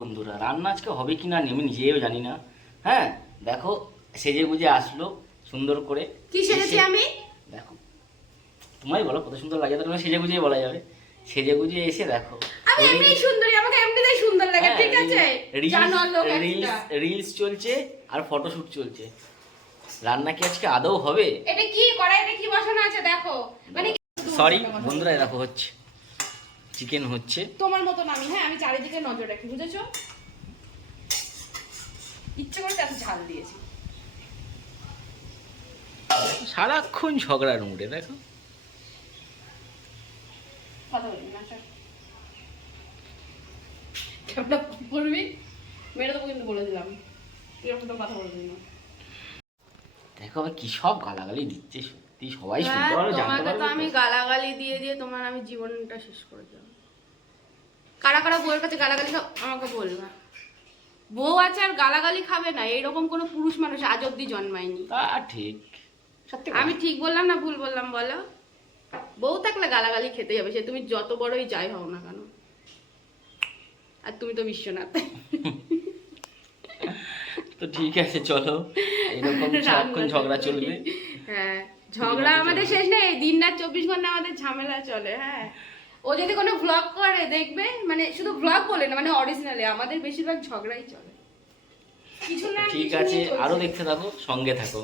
বন্ধুরা রান্না আজকে হবে কি না আমি নিজেও জানি না। হ্যাঁ দেখো সেজে গুজে আসলো সুন্দর করে। কি সেজেছি আমি? দেখো তোমায় বলো কত সুন্দর লাগে তোমার সেজে গুজেই বলা যাবে। সেজে গুজে এসে দেখো আমি এমনি সুন্দরী আমাকে এমনিতেই সুন্দর লাগে হ্যাঁ, ঠিক আছে? রিলস রিলস চলছে আর ফটোশুট চলছে। রান্না কি আজকে আদৌ হবে? এটা কি কড়াইতে কি বসানো আছে দেখো। মানে সরি বন্ধুরা দেখো হচ্ছে। চিকেন হচ্ছে। তোমার মতন আমি হ্যাঁ আমি চারিদিকে নজর রাখি বুঝেছ? ইচ্ছে করে এত ঝাল দিয়েছি। সারাক্ষণ ঝগড়ার মুডে দেখো। কথা বলবি না চল। ক্যামেরা করবি? মেরে দেবো কিন্তু বলে দিলাম। তুই তো কথা বলবি না। দেখো আবার কি সব গালাগালি দিচ্ছে সত্যি সবাই হ্যাঁ, শুনতে পারবে জানতে তোমাকে তো আমি তো। গালাগালি দিয়ে দিয়ে তোমার আমি জীবনটা শেষ করে দেবো কারা কারা বউয়ের কাছে গালাগালি আমাকে বলবা। বউ আছে আর গালাগালি খাবে না এইরকম কোনো পুরুষ মানুষ আজ অব্দি জন্মায়নি। তা ঠিক। সত্যি আমি ঠিক বললাম না ভুল বললাম বলো? বউ থাকলে গালাগালি খেতে যাবে সে তুমি যত বড়ই যাই হও না কেন। আর তুমি তো বিশ্বনাথ। তো ঠিক আছে চলো। এরকম সারাক্ষণ ঝগড়া চলবে। হ্যাঁ ঝগড়া আমাদের শেষ নেই দিন রাত চব্বিশ ঘণ্টা আমাদের ঝামেলা চলে হ্যাঁ। ও যদি কোনো ব্লগ করে দেখবে মানে শুধু ব্লগ বলে না মানে অরিজিনালি আমাদের বেশিরভাগ ঝগড়াই চলে। কিছু না ঠিক আছে আরও দেখতে থাকো সঙ্গে থাকো।